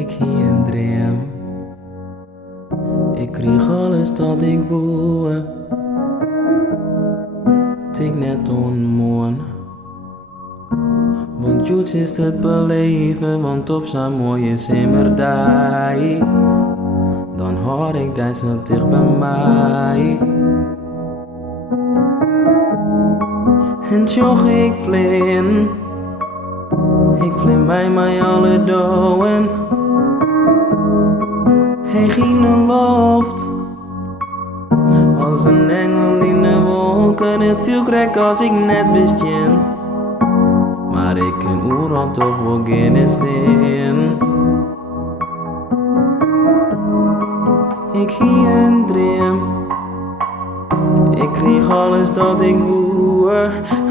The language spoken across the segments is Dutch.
Ik hier een droom. Ik kreeg alles dat ik wou. Tik net onmoon. Want juist is het beleven, want op zo'n mooie zomerdag dan hoor ik dat zo dicht bij mij. En tjoch ik vlin mij alle dagen. Hij ging een loft als een engel in de wolken. Het viel krek als ik net bestien, maar ik kan oeran toch wel geen steen. Ik hier een droom. Ik kreeg alles dat ik wou.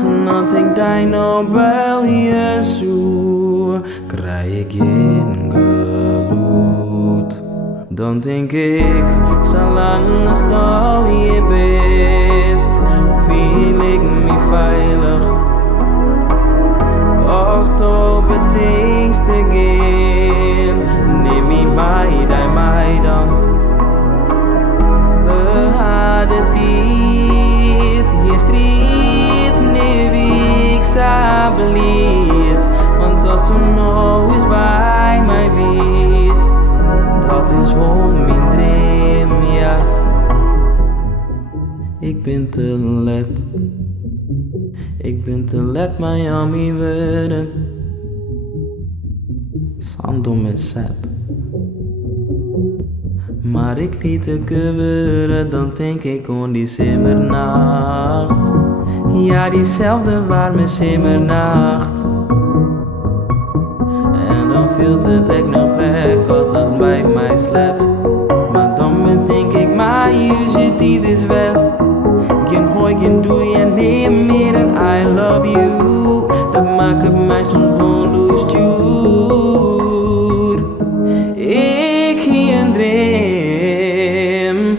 En als ik die nou bij je zoek, krijg ik geen geluid. Dan denk ik, zolang als al je best, voel ik me veilig. Als het op het dingst te gaan, neem je mij dan. We hadden dit, je strijd, nee wie ik samen liet. Want als toen nou eens bij mij wist, dat is wel mijn droom, ja. Ik ben te let. Ik ben te let Miami worden. Sandom is zet. Maar ik liet het gebeuren, dan denk ik aan die zomernacht. Ja, diezelfde warme zomernacht. En dan voelt het echt nog gek als het bij mij slept. Maar dan bedenk ik, maar je zit dit is best. Geen hooi, geen doei en nee meer en I love you. Dat maakt mij soms gewoon loestuur. Ik hier een droom.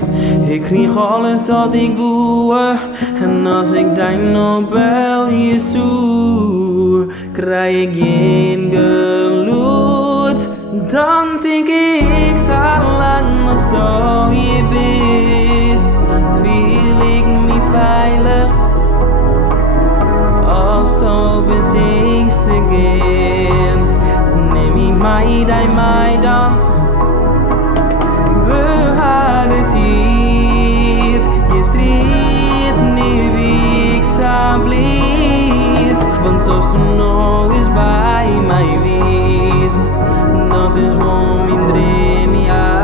Ik kreeg alles dat ik wou. En als ik denk nog bij je zoek, krijg ik geen geluid. Dan denk ik, zolang als dat je bent, voel ik me veilig. Als het op het dingst te gaan, neem je mij dan. We hadden dit, je strijd, nee wie ik samen liet. Want als toen nog eens bij mij wist, dat is wel mijn droom, ja.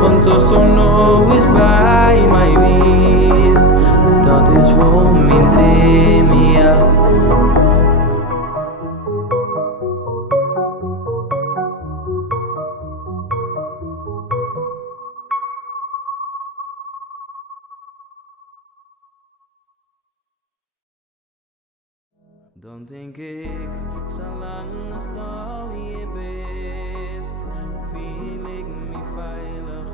Want als zo nog eens bij mij wist, dat is voor mijn droom, ja. Dan denk ik, zolang als het al je best, voel ik me veilig.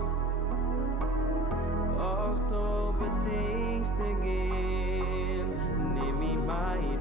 Als het op het dingst te gaan, neem je mij